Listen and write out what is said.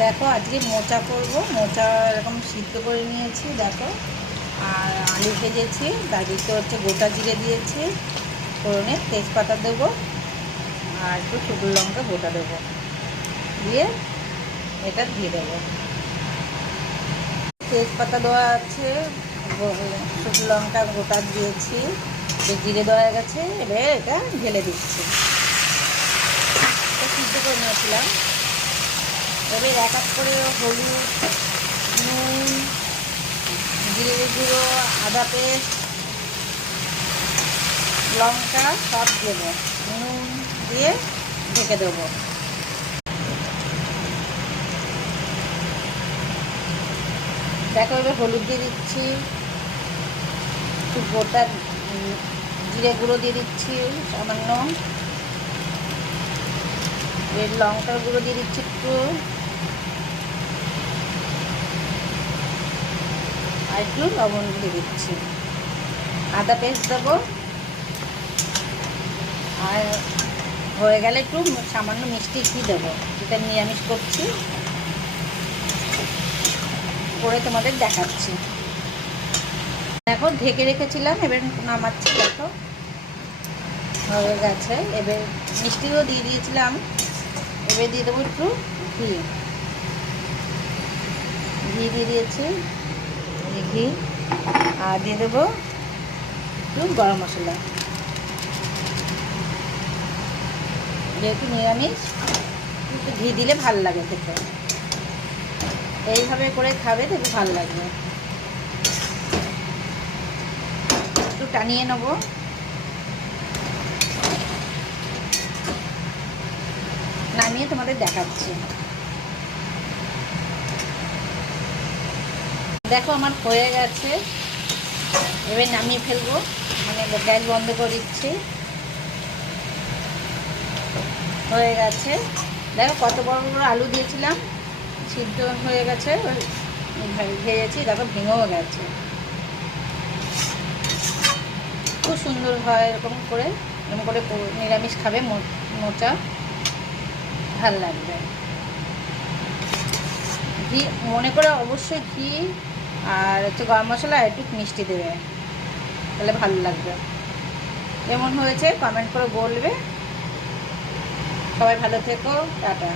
দেখো আজকে মোচা করব। মোচা এরকম সিদ্ধ করে নিয়েছি দেখো, আর আলু ভেজেছি, তার ভিতরে হচ্ছে গোটা জিরে দিয়েছি, ফোড়নে তেজপাতা দেবো আর একটু শুকনো লঙ্কা গোটা দেবো, দিয়ে এটা দিয়ে দেবো। তেজপাতা দেওয়া আছে, শুকনো লঙ্কা গোটা দিয়েছি, জিরে দেওয়া হয়ে গেছে। এবার এটা ঢেলে দিচ্ছি। এটা সিদ্ধ করে নিয়েছিলাম। এবার এক এক করে হলুদ, নুন, জিরে গুঁড়ো, আদা পেস্ট, লঙ্কা সব দেবো, নুন দিয়ে ঢেকে দেবো। দেখো এবার হলুদ দিয়ে দিচ্ছি, একটু গোটা জিরে গুঁড়ো দিয়ে দিচ্ছি সামান্য, এর লঙ্কার গুঁড়ো দিয়ে দিচ্ছি একটু, আর একটু লবণ দিয়ে দিচ্ছি, আদা পেস্ট দেবো। আর হয়ে গেলে একটু সামান্য মিষ্টি ঘি দেবো, যেটা নিরামিষ করছি, করে তোমাদের দেখাচ্ছি। দেখো ঢেকে রেখেছিলাম, এবার নামাচ্ছি। দেখো হয়ে গেছে। এবার মিষ্টিও দিয়ে দিয়েছিলাম, এবার দিয়ে দেবো একটু ঘি। ঘি দিয়ে দিয়েছি, ঘি, আর দিয়ে দেবো একটু গরম মশলা। যেহেতু নিরামিষ, একটু ঘি দিলে ভাল লাগে খেতে। এইভাবে করে খাবে দেখবে ভাল লাগবে। একটু টানিয়ে নেবো। নামিয়ে তোমাদের দেখাচ্ছি। দেখো আমার হয়ে গেছে, এবার নামিয়ে ফেলবো, মানে গ্যাস বন্ধ করে দিচ্ছি। হয়ে গেছে। দেখো কত বড় বড় আলু দিয়েছিলাম, সিদ্ধ হয়ে গেছে, ভেজেছি, দেখো ভেঙেও গেছে। খুব সুন্দর হয় এরকম করে নিরামিষ খাবে মোচা, ভাল লাগবে। ঘি মনে করে অবশ্যই ঘি আর হচ্ছে গরম মশলা আর একটু মিষ্টি দেবে, তাহলে ভালো লাগবে। কেমন হয়েছে কমেন্ট করে বলবে। সবাই ভালো থেকো, টাটা।